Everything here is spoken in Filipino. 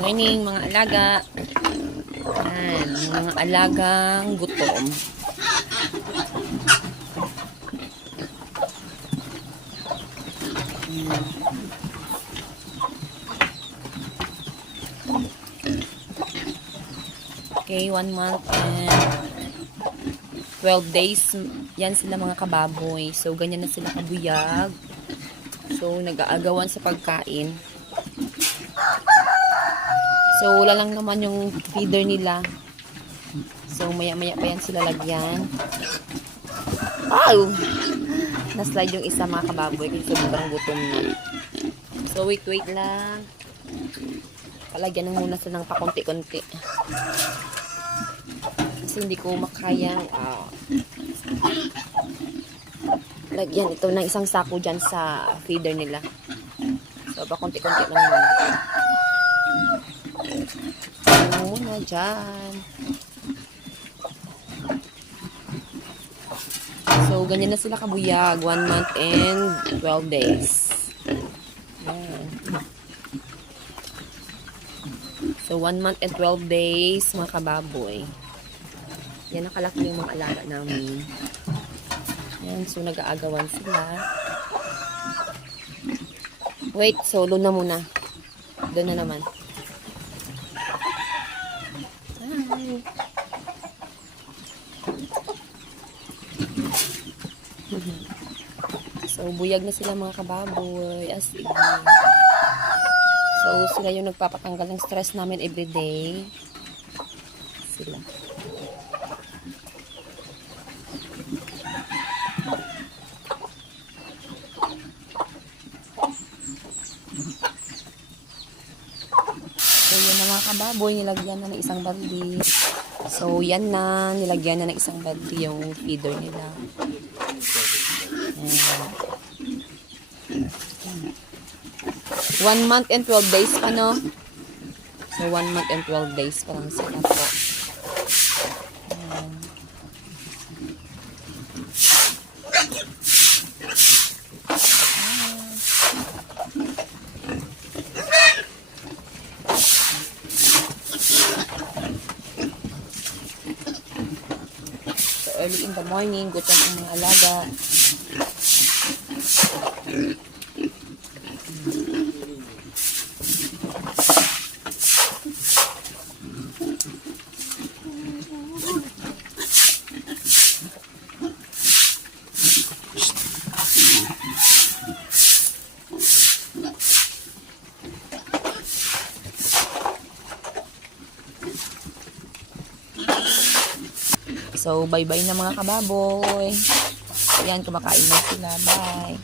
Morning mga alaga. Yan, mga alagang gutom. Okay, 1 month and 12 days. Yan sila mga kababoy. So, ganyan na sila kabuyag. So, nag-aagawan sa pagkain. So, wala lang naman yung feeder nila. So, maya-maya pa yan sila lagyan. Wow! Na-slide yung isa mga kababoy kasi sobrang gutom na. So, wait lang. Palagyan na muna sila ng pakunti-kunti. Kasi hindi ko makayang lagyan ito ng isang sako dyan sa feeder nila. So, pakunti-kunti lang muna. Lang muna dyan. So, ganyan na sila kabuyag. 1 month and 12 days. Ayan. So, 1 month and 12 days, mga kababoy. Yan, nakalaki yung mga alaga namin. Yan, so nag-aagawan sila. Wait, solo na muna. Doon na naman. Hi. So, buyag na sila mga kababoy. As in. So, sila yung nagpapatanggal ng stress namin everyday. Sila. So, yan na mga kababoy. Nilagyan na ng isang balde. So, yan na. Nilagyan na ng isang balde yung feeder nila. Ayan. 1 month and 12 days pa, no? So, 1 month and 12 days pa lang sila po. Ayan. So, early in the morning, gutom ang mga alaga. So, bye-bye na mga kababoy. Ayan, kumakain na sila. Bye!